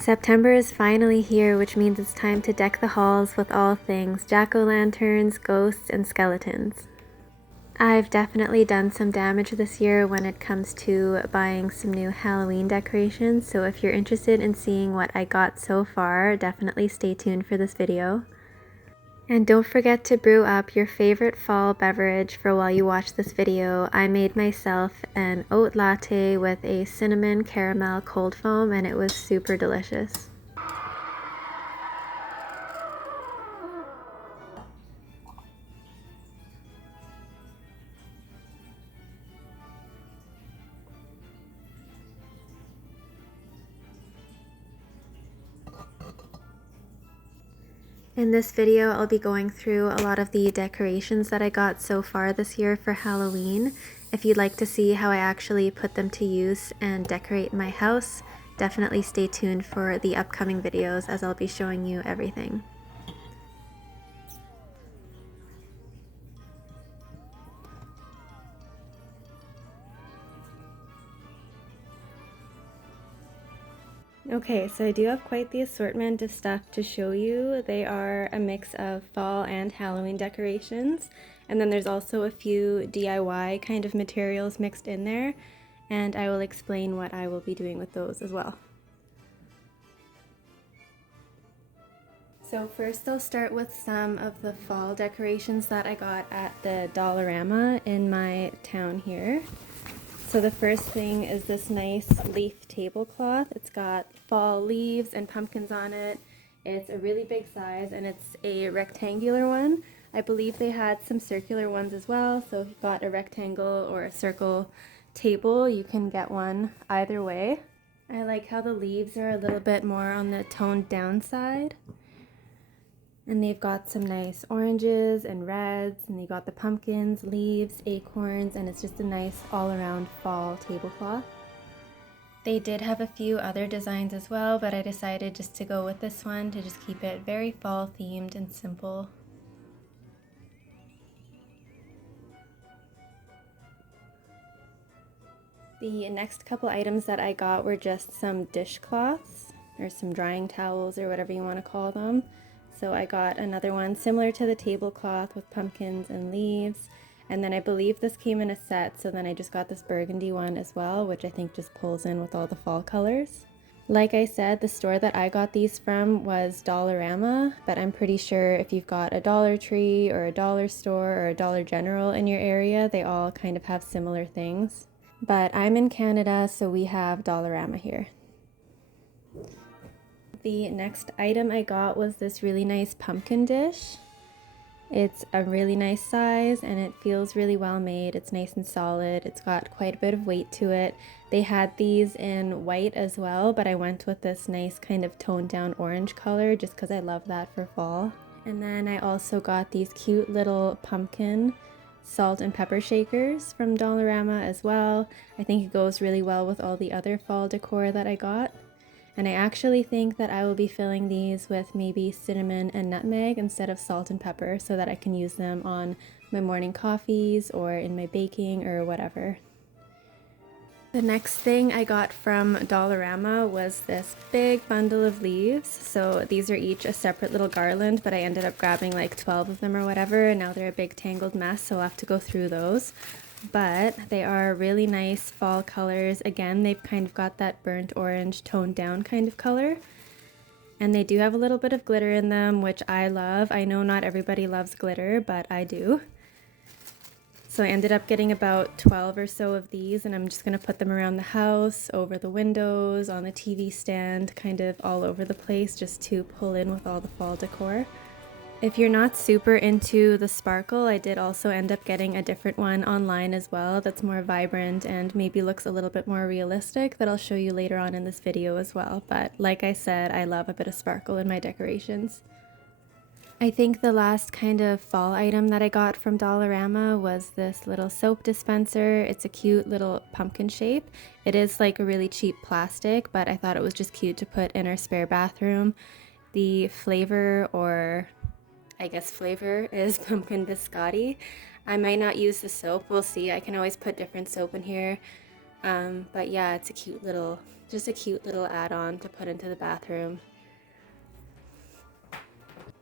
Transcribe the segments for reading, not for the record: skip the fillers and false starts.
September is finally here, which means it's time to deck the halls with all things jack-o'-lanterns, ghosts, and skeletons. I've definitely done some damage this year when it comes to buying some new Halloween decorations, so if you're interested in seeing what I got so far, definitely stay tuned for this video. And don't forget to brew up your favorite fall beverage for while you watch this video. I made myself an oat latte with a cinnamon caramel cold foam and it was super delicious. In this video, I'll be going through a lot of the decorations that I got so far this year for Halloween. If you'd like to see how I actually put them to use and decorate my house, definitely stay tuned for the upcoming videos as I'll be showing you everything. Okay, so I do have quite the assortment of stuff to show you. They are a mix of fall and Halloween decorations, and then there's also a few DIY kind of materials mixed in there, and I will explain what I will be doing with those as well. So first I'll start with some of the fall decorations that I got at the Dollarama in my town here. So the first thing is this nice leaf tablecloth. It's got fall leaves and pumpkins on it. It's a really big size and it's a rectangular one. I believe they had some circular ones as well, so if you've got a rectangle or a circle table, you can get one either way. I like how the leaves are a little bit more on the toned down side. And they've got some nice oranges and reds, and they got the pumpkins, leaves, acorns, and it's just a nice all-around fall tablecloth. They did have a few other designs as well, but I decided just to go with this one to just keep it very fall themed and simple. The next couple items that I got were just some dishcloths, or some drying towels, or whatever you want to call them. So I got another one similar to the tablecloth with pumpkins and leaves. And then I believe this came in a set, so then I just got this burgundy one as well, which I think just pulls in with all the fall colors. Like I said, the store that I got these from was Dollarama, but I'm pretty sure if you've got a Dollar Tree or a dollar store or a Dollar General in your area, they all kind of have similar things. But I'm in Canada, so we have Dollarama here. The next item I got was this really nice pumpkin dish. It's a really nice size and it feels really well made. It's nice and solid. It's got quite a bit of weight to it. They had these in white as well, but I went with this nice kind of toned down orange color just because I love that for fall. And then I also got these cute little pumpkin salt and pepper shakers from Dollarama as well. I think it goes really well with all the other fall decor that I got. And I actually think that I will be filling these with maybe cinnamon and nutmeg instead of salt and pepper so that I can use them on my morning coffees or in my baking or whatever. The next thing I got from Dollarama was this big bundle of leaves. So these are each a separate little garland, but I ended up grabbing like 12 of them or whatever, and now they're a big tangled mess, so I'll have to go through those. But they are really nice fall colors. Again, they've kind of got that burnt orange toned down kind of color. And they do have a little bit of glitter in them, which I love. I know not everybody loves glitter, but I do. So I ended up getting about 12 or so of these, and I'm just going to put them around the house, over the windows, on the TV stand, kind of all over the place just to pull in with all the fall decor. If you're not super into the sparkle, I did also end up getting a different one online as well that's more vibrant and maybe looks a little bit more realistic that I'll show you later on in this video as well. But like I said, I love a bit of sparkle in my decorations. I think the last kind of fall item that I got from Dollarama was this little soap dispenser. It's a cute little pumpkin shape. It is like a really cheap plastic, but I thought it was just cute to put in our spare bathroom. The flavor, or I guess flavor, is pumpkin biscotti. I might not use the soap, we'll see. I can always put different soap in here. But yeah, it's a cute little, just a cute little add-on to put into the bathroom.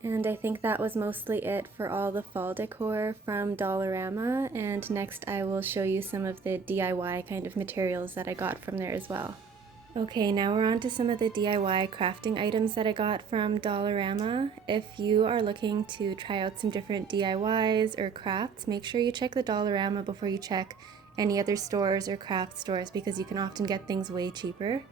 And I think that was mostly it for all the fall decor from Dollarama, and next I will show you some of the DIY kind of materials that I got from there as well. Okay, now we're on to some of the DIY crafting items that I got from Dollarama. If you are looking to try out some different DIYs or crafts, make sure you check the Dollarama before you check any other stores or craft stores because you can often get things way cheaper.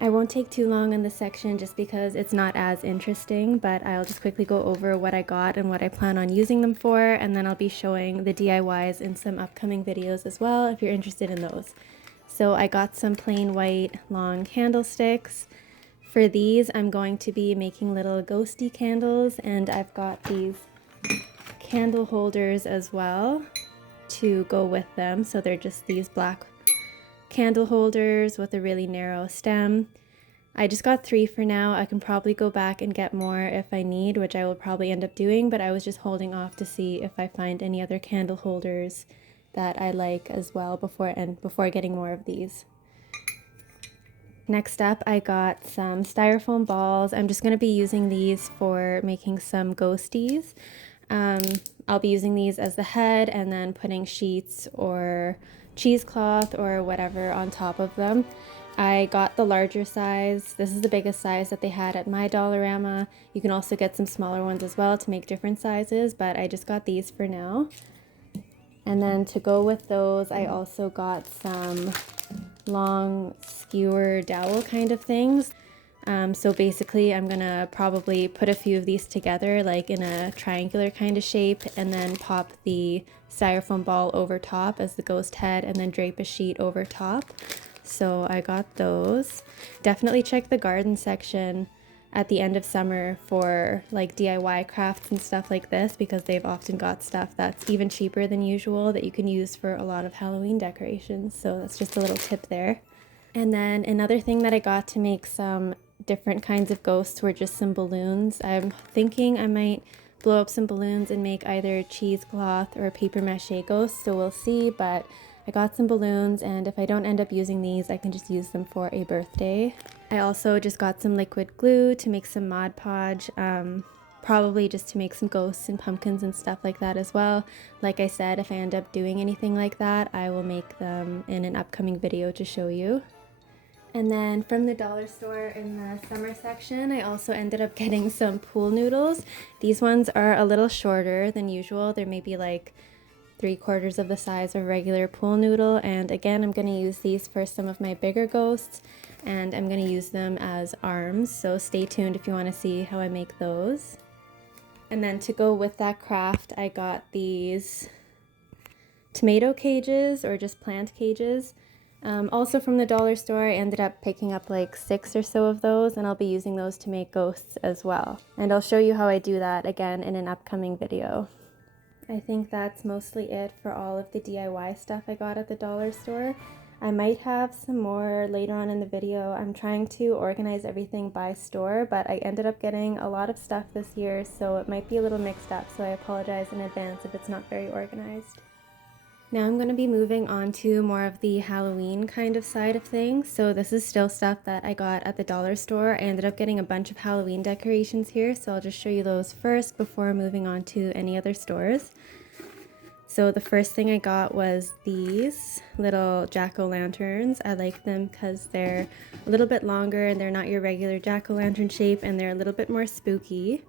I won't take too long in this section just because it's not as interesting, but I'll just quickly go over what I got and what I plan on using them for, and then I'll be showing the DIYs in some upcoming videos as well if you're interested in those. So I got some plain white long candlesticks. For these, I'm going to be making little ghosty candles, and I've got these candle holders as well to go with them. So they're just these black candle holders with a really narrow stem. I just got 3 for now. I can probably go back and get more if I need, which I will probably end up doing, but I was just holding off to see if I find any other candle holders that I like as well before getting more of these. Next up, I got some styrofoam balls. I'm just going to be using these for making some ghosties. I'll be using these as the head and then putting sheets or cheesecloth or whatever on top of them. I got the larger size. This is the biggest size that they had at my Dollarama. You can also get some smaller ones as well to make different sizes, but I just got these for now. And then to go with those, I also got some long skewer dowel kind of things. So basically I'm gonna probably put a few of these together like in a triangular kind of shape and then pop the styrofoam ball over top as the ghost head and then drape a sheet over top. So I got those. Definitely check the garden section at the end of summer for like DIY crafts and stuff like this because they've often got stuff that's even cheaper than usual that you can use for a lot of Halloween decorations. So that's just a little tip there. And then another thing that I got to make some different kinds of ghosts were just some balloons. I'm thinking I might blow up some balloons and make either cheesecloth or paper mache ghosts, so we'll see, but I got some balloons, and if I don't end up using these, I can just use them for a birthday. I also just got some liquid glue to make some Mod Podge, probably just to make some ghosts and pumpkins and stuff like that as well. Like I said, if I end up doing anything like that, I will make them in an upcoming video to show you. And then from the dollar store in the summer section, I also ended up getting some pool noodles. These ones are a little shorter than usual. They're maybe like 3/4 of the size of a regular pool noodle. And again, I'm going to use these for some of my bigger ghosts, and I'm going to use them as arms. So stay tuned if you want to see how I make those. And then to go with that craft, I got these tomato cages or just plant cages. Also from the dollar store, I ended up picking up like 6 or so of those, and I'll be using those to make ghosts as well. And I'll show you how I do that again in an upcoming video. I think that's mostly it for all of the DIY stuff I got at the dollar store. I might have some more later on in the video. I'm trying to organize everything by store, but I ended up getting a lot of stuff this year, so it might be a little mixed up, so I apologize in advance if it's not very organized. Now I'm going to be moving on to more of the Halloween kind of side of things. So this is still stuff that I got at the dollar store. I ended up getting a bunch of Halloween decorations here, so I'll just show you those first before moving on to any other stores. So the first thing I got was these little jack-o'-lanterns. I like them because they're a little bit longer and they're not your regular jack-o'-lantern shape, and they're a little bit more spooky.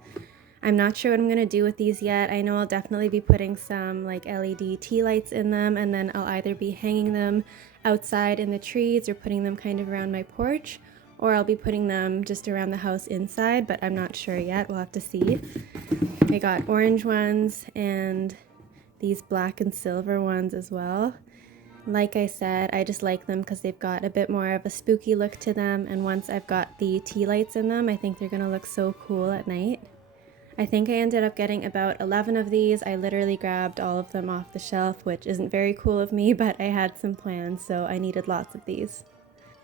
I'm not sure what I'm going to do with these yet. I know I'll definitely be putting some like LED tea lights in them, and then I'll either be hanging them outside in the trees or putting them kind of around my porch, or I'll be putting them just around the house inside, but I'm not sure yet. We'll have to see. I got orange ones and these black and silver ones as well. Like I said, I just like them because they've got a bit more of a spooky look to them, and once I've got the tea lights in them, I think they're going to look so cool at night. I think I ended up getting about 11 of these. I literally grabbed all of them off the shelf, which isn't very cool of me, but I had some plans, so I needed lots of these.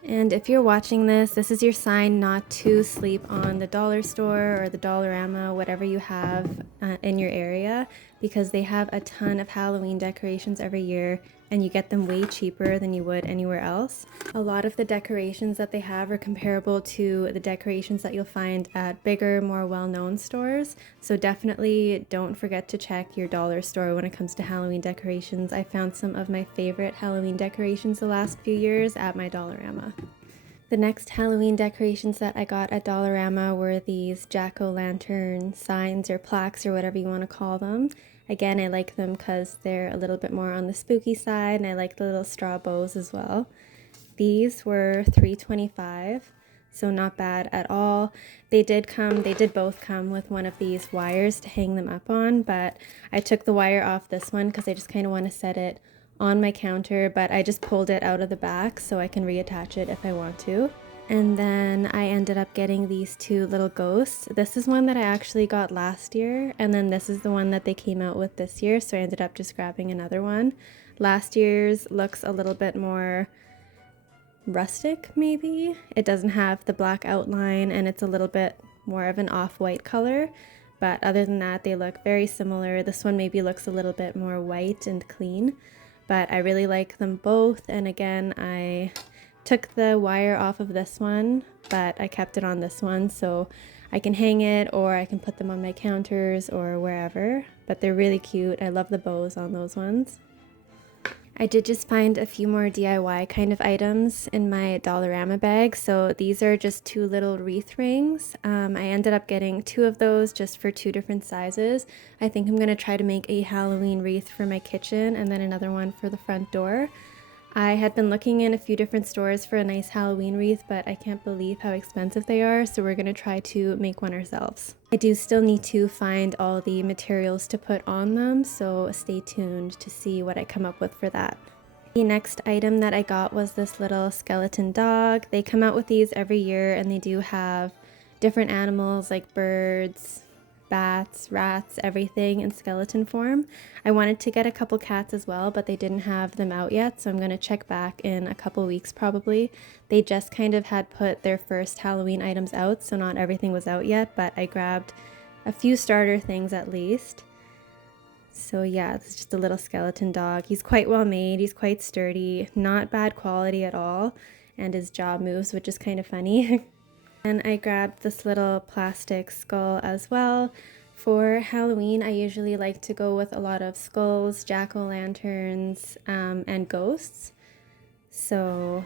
And if you're watching this, this is your sign not to sleep on the dollar store or the Dollarama, whatever you have in your area, because they have a ton of Halloween decorations every year. and you get them way cheaper than you would anywhere else. A lot of the decorations that they have are comparable to the decorations that you'll find at bigger, more well-known stores. So definitely don't forget to check your dollar store when it comes to Halloween decorations. I found some of my favorite Halloween decorations the last few years at my Dollarama. The next Halloween decorations that I got at Dollarama were these jack-o'-lantern signs or plaques or whatever you want to call them. Again, I like them because they're a little bit more on the spooky side, and I like the little straw bows as well. These were $3.25, so not bad at all. They did both come with one of these wires to hang them up on, but I took the wire off this one because I just kind of want to set it on my counter, but I just pulled it out of the back so I can reattach it if I want to. And then I ended up getting these two little ghosts. This is one that I actually got last year, and then this is the one that they came out with this year, so I ended up just grabbing another one. Last year's looks a little bit more rustic, maybe. It doesn't have the black outline, and it's a little bit more of an off-white color, but other than that, they look very similar. This one maybe looks a little bit more white and clean, but I really like them both. And again, I took the wire off of this one, but I kept it on this one so I can hang it, or I can put them on my counters or wherever. But they're really cute. I love the bows on those ones. I did just find a few more DIY kind of items in my Dollarama bag. So these are just two little wreath rings. I ended up getting two of those just for two different sizes. I think I'm going to try to make a Halloween wreath for my kitchen and then another one for the front door. I had been looking in a few different stores for a nice Halloween wreath, but I can't believe how expensive they are, so we're going to try to make one ourselves. I do still need to find all the materials to put on them, so stay tuned to see what I come up with for that. The next item that I got was this little skeleton dog. They come out with these every year, and they do have different animals like birds, bats, rats, everything in skeleton form. I wanted to get a couple cats as well, but they didn't have them out yet, so I'm going to check back in a couple weeks probably. They just kind of had put their first Halloween items out, so not everything was out yet, but I grabbed a few starter things at least. So yeah, it's just a little skeleton dog. He's quite well made, he's quite sturdy, not bad quality at all, and his jaw moves, which is kind of funny. And I grabbed this little plastic skull as well. For Halloween, I usually like to go with a lot of skulls, jack-o'-lanterns, and ghosts. So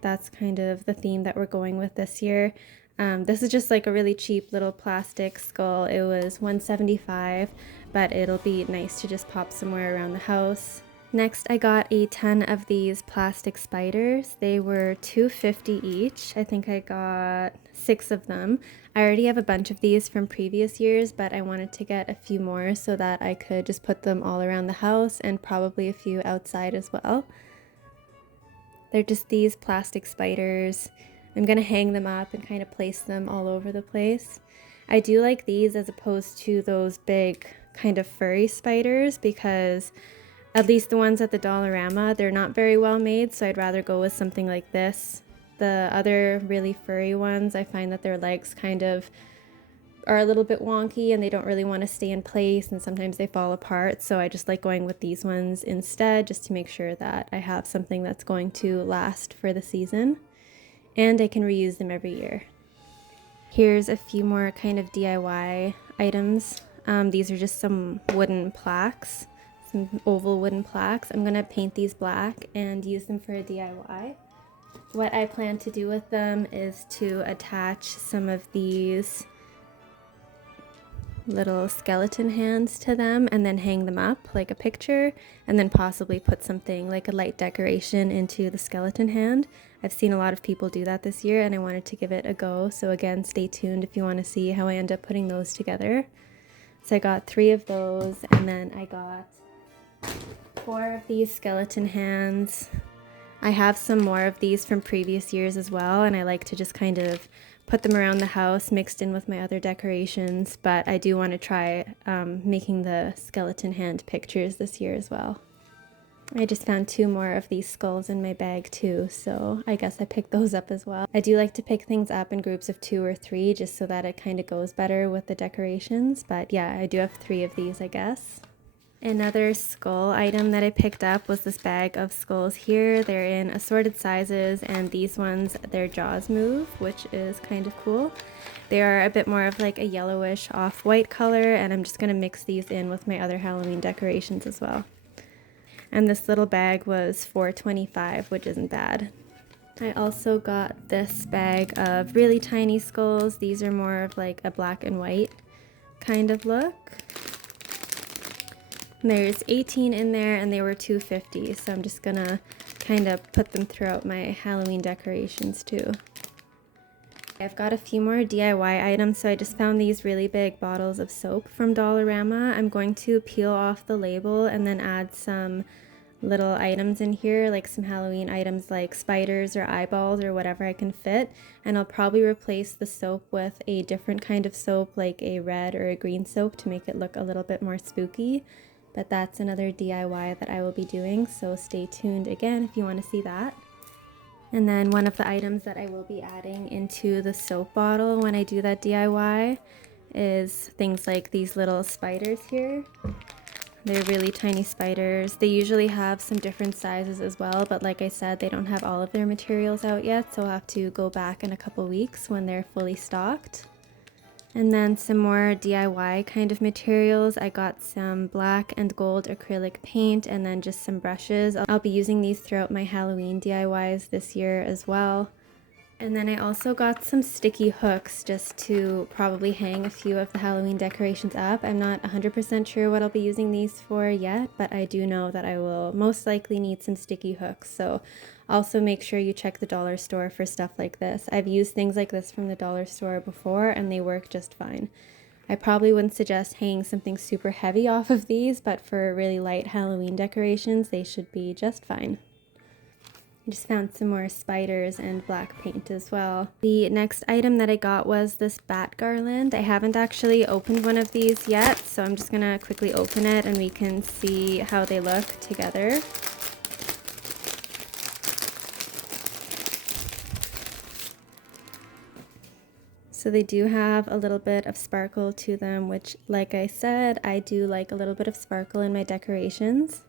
that's kind of the theme that we're going with this year. This is just like a really cheap little plastic skull. It was $1.75, but it'll be nice to just pop somewhere around the house. Next, I got a ton of these plastic spiders. They were $2.50 each. I think I got 6 of them. I already have a bunch of these from previous years, but I wanted to get a few more so that I could just put them all around the house and probably a few outside as well. They're just these plastic spiders. I'm going to hang them up and kind of place them all over the place. I do like these as opposed to those big kind of furry spiders because at least the ones at the Dollarama, they're not very well made, so I'd rather go with something like this. The other really furry ones, I find that their legs kind of are a little bit wonky and they don't really want to stay in place, and sometimes they fall apart, so I just like going with these ones instead just to make sure that I have something that's going to last for the season and I can reuse them every year. Here's a few more kind of DIY items. These are just some wooden plaques. Some oval wooden plaques. I'm going to paint these black and use them for a DIY. What I plan to do with them is to attach some of these little skeleton hands to them and then hang them up like a picture, and then possibly put something like a light decoration into the skeleton hand. I've seen a lot of people do that this year and I wanted to give it a go, so again, stay tuned if you want to see how I end up putting those together. So I got 3 of those, and then I got 4 of these skeleton hands. I have some more of these from previous years as well, and I like to just kind of put them around the house mixed in with my other decorations, but I do want to try making the skeleton hand pictures this year as well. I just found 2 more of these skulls in my bag too, so I guess I picked those up as well. I do like to pick things up in groups of 2 or 3 just so that it kind of goes better with the decorations, but yeah, I do have 3 of these, I guess. Another skull item that I picked up was this bag of skulls here. They're in assorted sizes, and these ones, their jaws move, which is kind of cool. They are a bit more of like a yellowish off-white color, and I'm just going to mix these in with my other Halloween decorations as well. And this little bag was $4.25, which isn't bad. I also got this bag of really tiny skulls. These are more of like a black and white kind of look. There's 18 in there and they were $2.50, so I'm just gonna kind of put them throughout my Halloween decorations too. I've got a few more DIY items, so I just found these really big bottles of soap from Dollarama. I'm going to peel off the label and then add some little items in here, like some Halloween items like spiders or eyeballs or whatever I can fit, and I'll probably replace the soap with a different kind of soap, like a red or a green soap, to make it look a little bit more spooky. But that's another DIY that I will be doing, so stay tuned again if you want to see that. And then one of the items that I will be adding into the soap bottle when I do that DIY is things like these little spiders here. They're really tiny spiders. They usually have some different sizes as well, but like I said, they don't have all of their materials out yet, so I'll have to go back in a couple weeks when they're fully stocked. And then some more DIY kind of materials. I got some black and gold acrylic paint and then just some brushes. I'll be using these throughout my Halloween DIYs this year as well. And then I also got some sticky hooks just to probably hang a few of the Halloween decorations up. I'm not 100% sure what I'll be using these for yet, but I do know that I will most likely need some sticky hooks. So also make sure you check the dollar store for stuff like this. I've used things like this from the dollar store before and they work just fine. I probably wouldn't suggest hanging something super heavy off of these, but for really light Halloween decorations, they should be just fine. I just found some more spiders and black paint as well. The next item that I got was this bat garland. I haven't actually opened one of these yet, so I'm just gonna quickly open it and we can see how they look together. So they do have a little bit of sparkle to them, which, like I said, I do like a little bit of sparkle in my decorations.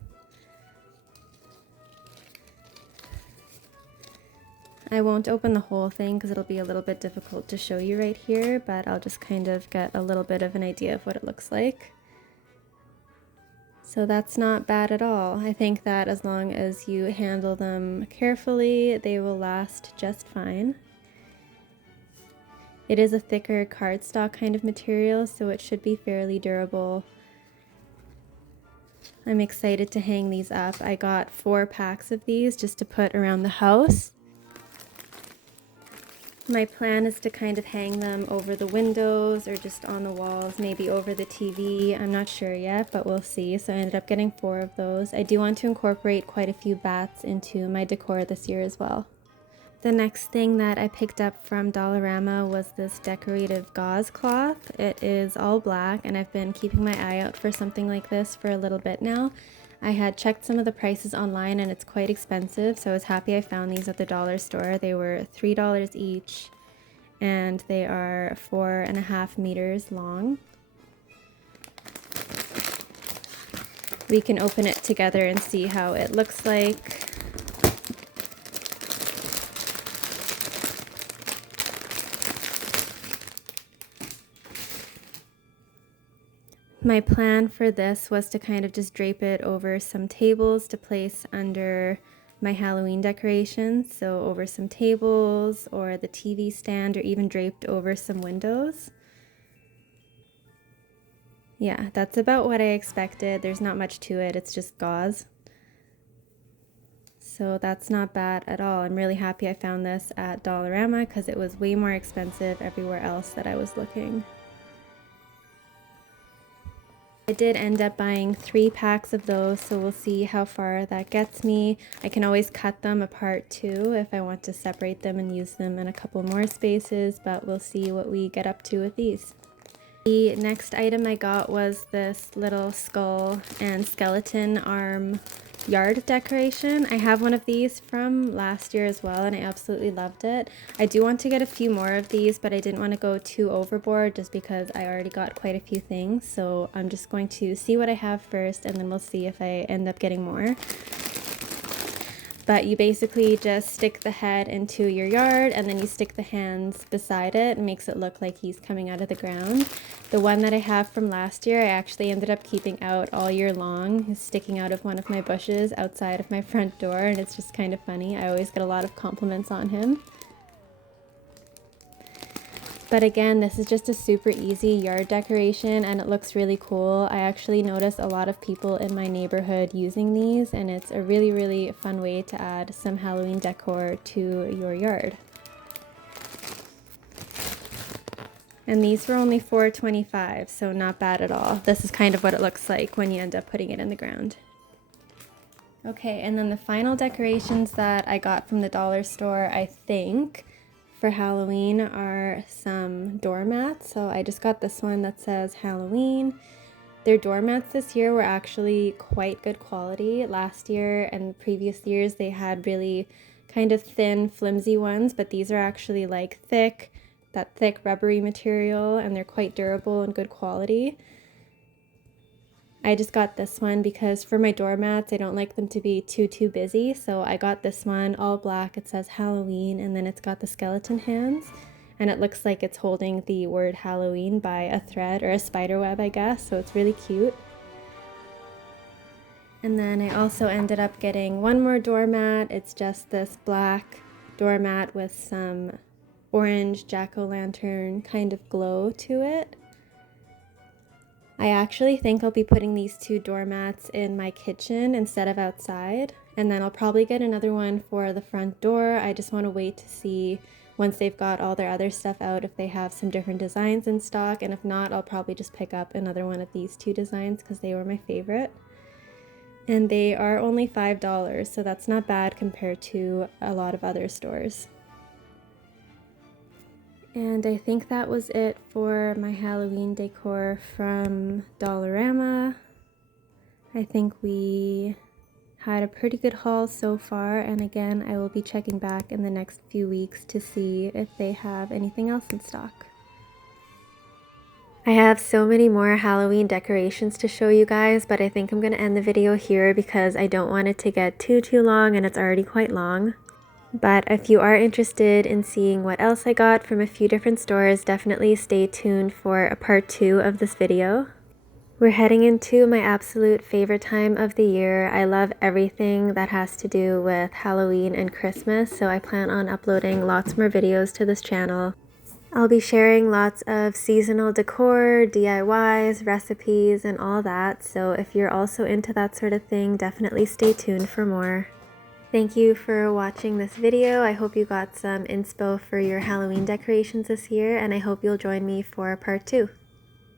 I won't open the whole thing because it'll be a little bit difficult to show you right here, but I'll just kind of get a little bit of an idea of what it looks like. So that's not bad at all. I think that as long as you handle them carefully, they will last just fine. It is a thicker cardstock kind of material, so it should be fairly durable. I'm excited to hang these up. I got 4 packs of these just to put around the house. My plan is to kind of hang them over the windows or just on the walls, maybe over the TV. I'm not sure yet, but we'll see. So I ended up getting 4 of those. I do want to incorporate quite a few bats into my decor this year as well. The next thing that I picked up from Dollarama was this decorative gauze cloth. It is all black and I've been keeping my eye out for something like this for a little bit now. I had checked some of the prices online and it's quite expensive, so I was happy I found these at the dollar store. They were $3 each and they are 4.5 meters long. We can open it together and see how it looks like. My plan for this was to kind of just drape it over some tables to place under my Halloween decorations, so over some tables or the TV stand or even draped over some windows. Yeah, that's about what I expected. There's not much to it, it's just gauze. So that's not bad at all. I'm really happy I found this at Dollarama because it was way more expensive everywhere else that I was looking. I did end up buying 3 packs of those, so we'll see how far that gets me. I can always cut them apart too if I want to separate them and use them in a couple more spaces, but we'll see what we get up to with these. The next item I got was this little skull and skeleton arm yard decoration. I have one of these from last year as well, and I absolutely loved it. I do want to get a few more of these, but I didn't want to go too overboard just because I already got quite a few things. So I'm just going to see what I have first, and then we'll see if I end up getting more. But you basically just stick the head into your yard, and then you stick the hands beside it. It makes it look like he's coming out of the ground. The one that I have from last year, I actually ended up keeping out all year long. He's sticking out of one of my bushes outside of my front door, and it's just kind of funny. I always get a lot of compliments on him. But again, this is just a super easy yard decoration and it looks really cool. I actually noticed a lot of people in my neighborhood using these, and it's a really, really fun way to add some Halloween decor to your yard. And these were only $4.25, so not bad at all. This is kind of what it looks like when you end up putting it in the ground. Okay, and then the final decorations that I got from the dollar store, I think, for Halloween are some doormats. So I just got this one that says Halloween. Their doormats this year were actually quite good quality. Last year and previous years they had really kind of thin, flimsy ones, but these are actually like that thick rubbery material, and they're quite durable and good quality. I just got this one because for my doormats, I don't like them to be too busy. So I got this one, all black. It says Halloween, and then it's got the skeleton hands. And it looks like it's holding the word Halloween by a thread or a spider web, I guess. So it's really cute. And then I also ended up getting one more doormat. It's just this black doormat with some orange jack-o'-lantern kind of glow to it. I actually think I'll be putting these two doormats in my kitchen instead of outside, and then I'll probably get another one for the front door. I just want to wait to see once they've got all their other stuff out if they have some different designs in stock, and if not, I'll probably just pick up another one of these two designs because they were my favorite. And they are only $5, so that's not bad compared to a lot of other stores. And I think that was it for my Halloween decor from Dollarama. I think we had a pretty good haul so far, and again, I will be checking back in the next few weeks to see if they have anything else in stock. I have so many more Halloween decorations to show you guys, but I think I'm going to end the video here because I don't want it to get too long, and it's already quite long. But if you are interested in seeing what else I got from a few different stores, definitely stay tuned for a part 2 of this video. We're heading into my absolute favorite time of the year. I love everything that has to do with Halloween and Christmas, so I plan on uploading lots more videos to this channel. I'll be sharing lots of seasonal decor, DIYs, recipes, and all that, so if you're also into that sort of thing, definitely stay tuned for more. Thank you for watching this video. I hope you got some inspo for your Halloween decorations this year, and I hope you'll join me for part 2.